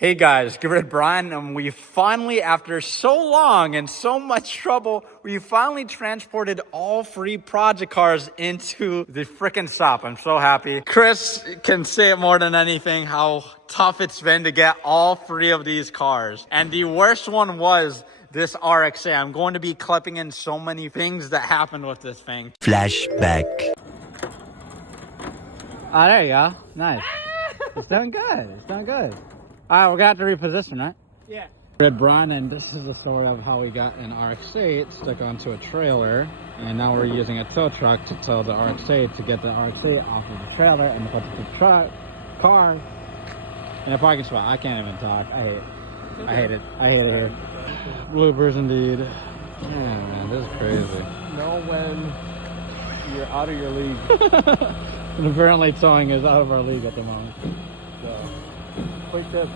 Hey guys, Gearheadbryan, and we finally, after so long and so much trouble, we finally transported all 3 project cars into the frickin' shop. I'm so happy. Chris can say it more than anything, how tough it's been to get all 3 of these cars. And the worst one was this RXA. I'm going to be clipping in so many things that happened with this thing. Flashback. Oh, there you go. Nice. It's doing good. It's doing good. All right, we're gonna have to reposition, right? Yeah. Gearheadbryan, and this is the story of how we got an RX-8 stuck onto a trailer, and now we're using a tow truck to tow the RX-8 to get the RX-8 off of the trailer and put the car in a parking spot. I can't even talk. I hate it. I hate it here. Bloopers indeed. Yeah, man, this is crazy. Know when you're out of your league. And apparently towing is out of our league at the moment. So, quick tip. If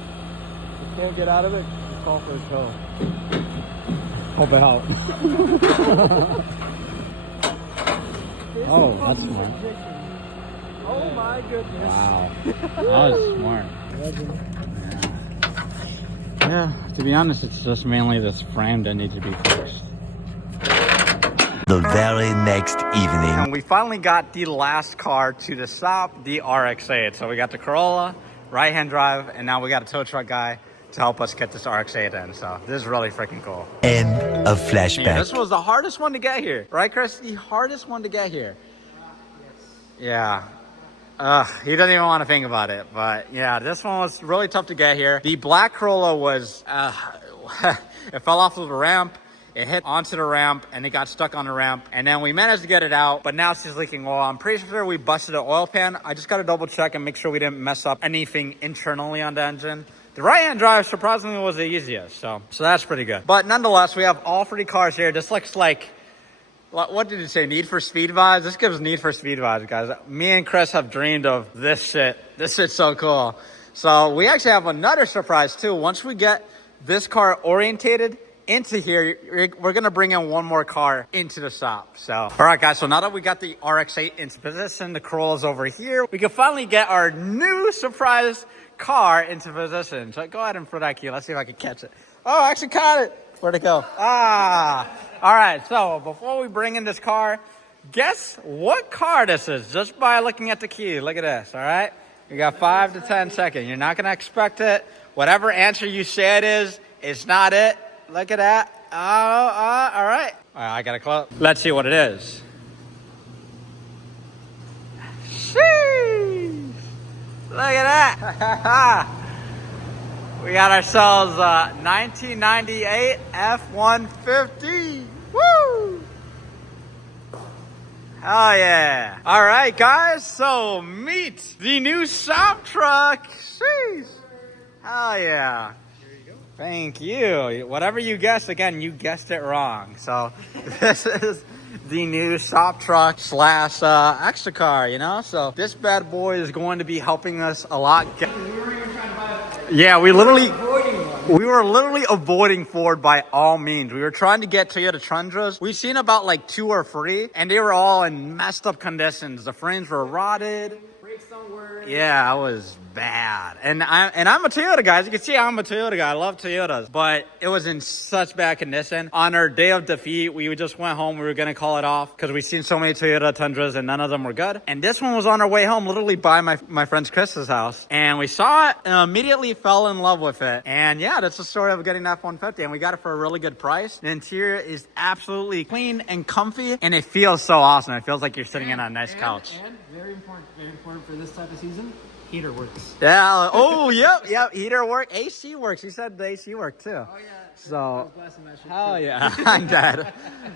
you can't get out of it, just call for a tow. Hope it helps. Oh, that's smart. Oh my goodness. Wow. That was smart. Yeah, to be honest, it's just mainly this frame that needs to be fixed. The very next evening. And we finally got the last car to the shop, the RX-8. So we got the Corolla, right-hand drive, and now we got a tow truck guy to help us get this RX-8 in. So this is really freaking cool. End of flashback. Yeah, this was the hardest one to get here. Right, Chris? The hardest one to get here. Yeah. He doesn't even want to think about it. But yeah, this one was really tough to get here. The black Corolla was, it fell off of the ramp. It hit onto the ramp and it got stuck on the ramp, and then we managed to get it out, but now she's leaking oil. I'm pretty sure we busted an oil pan. I just got to double check and make sure we didn't mess up anything internally on the engine. The right-hand drive surprisingly was the easiest, so that's pretty good. But nonetheless, we have all 3 cars here. This looks like, what did it say? Need for Speed vibes? This gives Need for Speed vibes, guys. Me and Chris have dreamed of this shit. This shit's so cool. So we actually have another surprise too. Once we get this car orientated into here, we're gonna bring in one more car into the shop. So all right guys, so now that we got the RX-8 into position, the Corolla's over here, we can finally get our new surprise car into position. So go ahead and throw that key. Let's see if I can catch it. Oh, I actually caught it. Where'd it go? All right, so before we bring in this car, guess what car this is just by looking at the key. Look at this. All right, you got 5 to 10 seconds. You're not gonna expect it. Whatever answer you say it is, it's not it. Look at that. All right. I got to close. Let's see what it is. Sheesh. Look at that. We got ourselves a 1998 F-150. Woo! Hell yeah. All right, guys. So meet the new shop truck. Sheesh. Hell yeah. Thank you. Whatever you guessed, again, you guessed it wrong. So this is the new shop truck slash extra car, you know? So this bad boy is going to be helping us a lot. Yeah, we were literally avoiding Ford by all means. We were trying to get Toyota Tundras. We've seen about like 2 or 3, and they were all in messed up conditions. The frames were rotted. Brakes don't work. Yeah, it was bad. And I'm a Toyota guy. As you can see, I'm a Toyota guy. I love Toyotas. But it was in such bad condition. On our day of defeat, we just went home. We were going to call it off because we've seen so many Toyota Tundras and none of them were good. And this one was on our way home, literally by my friend's Chris's house. And we saw it and immediately fell in love with it. And yeah, that's the story of getting that F-150. And we got it for a really good price. The interior is absolutely clean and comfy. And it feels so awesome. It feels like you're sitting in a nice couch. And very important for this type of season, heater works. Yeah. Oh, yep. Heater work. AC works. He said the AC worked too. Oh yeah. So, hell yeah. I'm dead.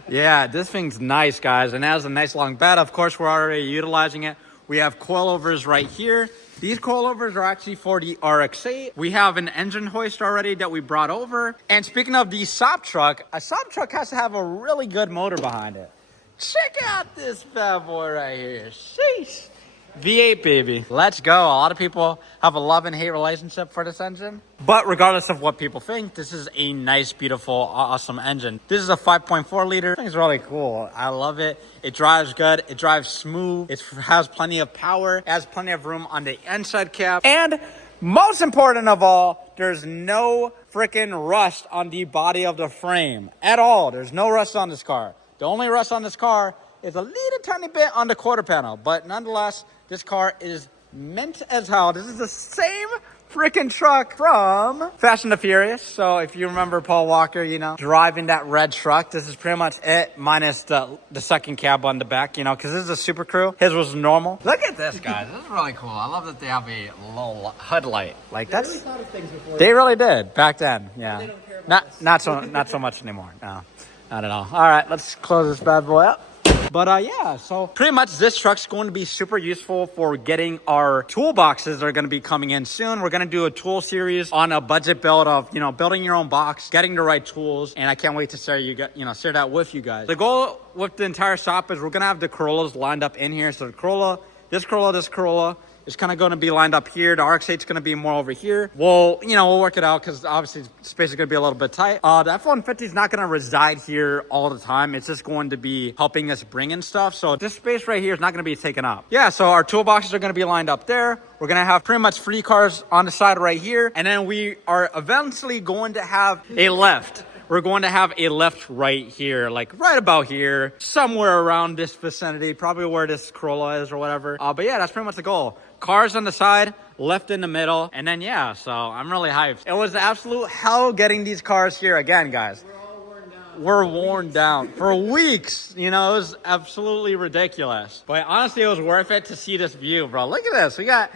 Yeah, this thing's nice, guys. And it has a nice long bed. Of course, we're already utilizing it. We have coilovers right here. These coilovers are actually for the RX-8. We have an engine hoist already that we brought over. And speaking of the shop truck, a shop truck has to have a really good motor behind it. Check out this bad boy right here. Sheesh. V8, baby. Let's go. A lot of people have a love and hate relationship for this engine. But regardless of what people think, this is a nice, beautiful, awesome engine. This is a 5.4 liter. I think it's really cool. I love it. It drives good. It drives smooth. It has plenty of power. It has plenty of room on the inside cap. And most important of all, there's no freaking rust on the body of the frame at all. There's no rust on this car. The only rust on this car is a little tiny bit on the quarter panel, but nonetheless, this car is mint as hell. This is the same freaking truck from Fast and the Furious. So if you remember Paul Walker, you know, driving that red truck, this is pretty much it, minus the second cab on the back, you know, because this is a Super Crew. His was normal. Look at this, guys. This is really cool. I love that they have a low HUD light. Like, that's... They really thought of things before. They really did back then, yeah. They don't care about Not so much anymore. No, not at all. All right, let's close this bad boy up. But yeah, so pretty much this truck's going to be super useful for getting our toolboxes that are going to be coming in soon. We're going to do a tool series on a budget build of, you know, building your own box, getting the right tools, and I can't wait to share that with you guys. The goal with the entire shop is we're going to have the Corollas lined up in here. So the Corolla, this Corolla, is kind of going to be lined up here. The RX-8 is going to be more over here. We'll work it out because obviously space is going to be a little bit tight. The F-150 is not going to reside here all the time. It's just going to be helping us bring in stuff. So this space right here is not going to be taken up. Yeah, so our toolboxes are going to be lined up there. We're going to have pretty much 3 cars on the side right here. And then we are eventually going to have a left. We're going to have a left right here, like right about here, somewhere around this vicinity, probably where this Corolla is or whatever. But yeah, that's pretty much the goal. Cars on the side, left in the middle, and then yeah, so I'm really hyped. It was absolute hell getting these cars here again, guys. We're worn down for weeks. You know, it was absolutely ridiculous. But honestly, it was worth it to see this view, bro. Look at this. Look at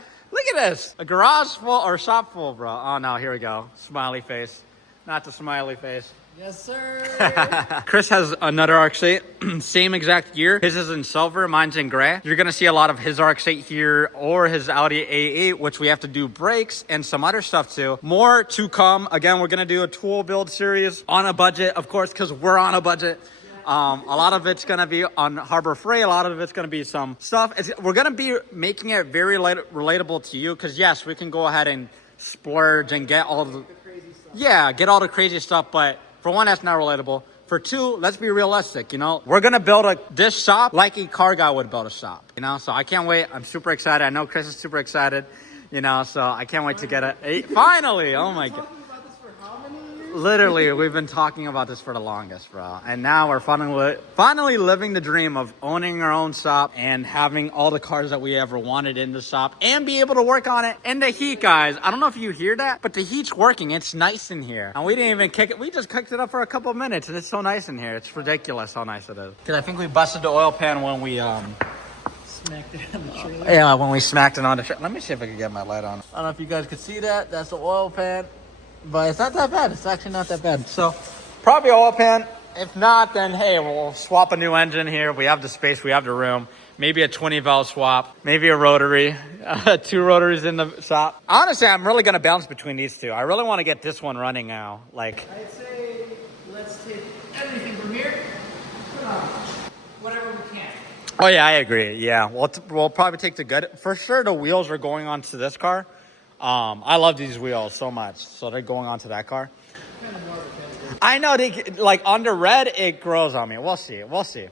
this. A garage full or shop full, bro. Oh no, here we go. Smiley face. Not the smiley face. Yes, sir. Chris has another RX-8, same exact year. His is in silver, mine's in gray. You're gonna see a lot of his RX-8 here or his Audi A8, which we have to do brakes and some other stuff too. More to come. Again, we're gonna do a tool build series on a budget, of course, because we're on a budget. A lot of it's gonna be on Harbor Freight. A lot of it's gonna be some stuff. We're gonna be making it very relatable to you, because yes, we can go ahead and splurge and get all the get all the crazy stuff, but for one, that's not relatable. For two, let's be realistic, you know? We're gonna build this shop like a car guy would build a shop, you know? So I can't wait. I'm super excited. I know Chris is super excited, you know? So I can't wait to get it. Finally! Oh my God. Literally, we've been talking about this for the longest, bro. And now we're finally living the dream of owning our own shop and having all the cars that we ever wanted in the shop and be able to work on it in the heat, guys. I don't know if you hear that, but the heat's working. It's nice in here. And we didn't even kick it. We just cooked it up for a couple of minutes, and it's so nice in here. It's ridiculous how nice it is. Because I think we busted the oil pan when we, smacked it on the trailer. yeah, when we smacked it on the trailer. Let me see if I can get my light on. I don't know if you guys could see that. That's the oil pan. But it's not that bad. It's actually not that bad. So probably oil pan. If not, then hey, we'll swap a new engine here. We have the space. We have the room. Maybe a 20 valve swap. Maybe a rotary. 2 rotaries in the shop. Honestly, I'm really going to balance between these two. I really want to get this one running now. Like, I'd say let's take everything from here. Whatever we can. oh yeah, I agree. Yeah, we'll probably take the good. For sure, the wheels are going onto this car. I love these wheels so much, so they're going onto that car. I know like under red, it grows on me. We'll see.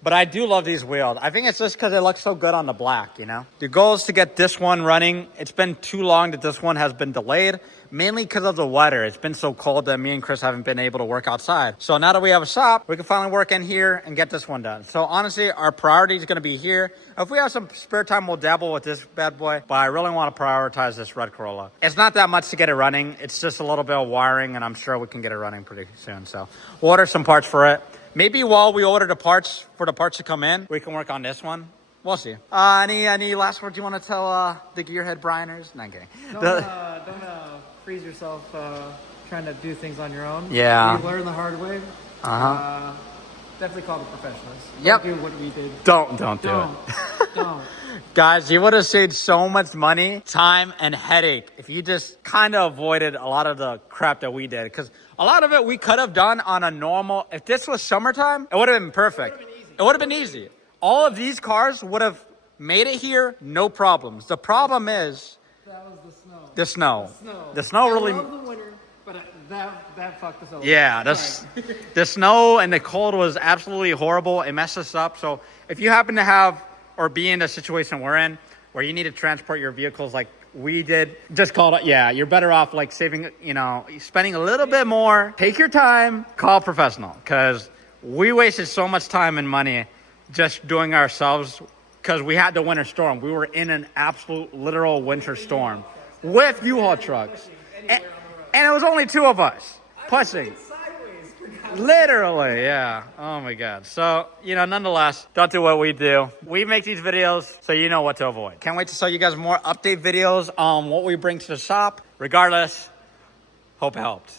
But I do love these wheels. I think it's just because it looks so good on the black, you know? The goal is to get this one running. It's been too long that this one has been delayed, mainly because of the weather. It's been so cold that me and Chris haven't been able to work outside. So now that we have a shop, we can finally work in here and get this one done. So honestly, our priority is going to be here. If we have some spare time, we'll dabble with this bad boy. But I really want to prioritize this red Corolla. It's not that much to get it running. It's just a little bit of wiring, and I'm sure we can get it running pretty soon. So we'll order some parts for it. Maybe while we order the parts to come in, we can work on this one. We'll see. Any last words you want to tell the Gearheadbryans? Not kidding. Don't freeze yourself trying to do things on your own. Yeah. You learn the hard way. Definitely call the professionals. Yep. Don't do what we did. Don't do it. Don't. Guys, you would have saved so much money, time, and headache if you just kind of avoided a lot of the crap that we did. Because a lot of it we could have done on a normal... If this was summertime, it would have been perfect. It would have been easy. All of these cars would have made it here, no problems. The problem is... That was the snow. The snow. The snow I really... love the winter, but that fucked us up. Yeah, the snow and the cold was absolutely horrible. It messed us up. So if you happen to have or be in a situation we're in where you need to transport your vehicles like we did just called it. Yeah, you're better off like saving, you know, spending a little bit more. Take your time, call a professional, because we wasted so much time and money just doing ourselves because we had the winter storm. We were in an absolute literal winter storm with U-Haul trucks. And it was only 2 of us pushing. Literally, yeah. Oh my God. So, you know, nonetheless, don't do what we do. We make these videos so you know what to avoid. Can't wait to show you guys more update videos on what we bring to the shop. Regardless, hope it helped.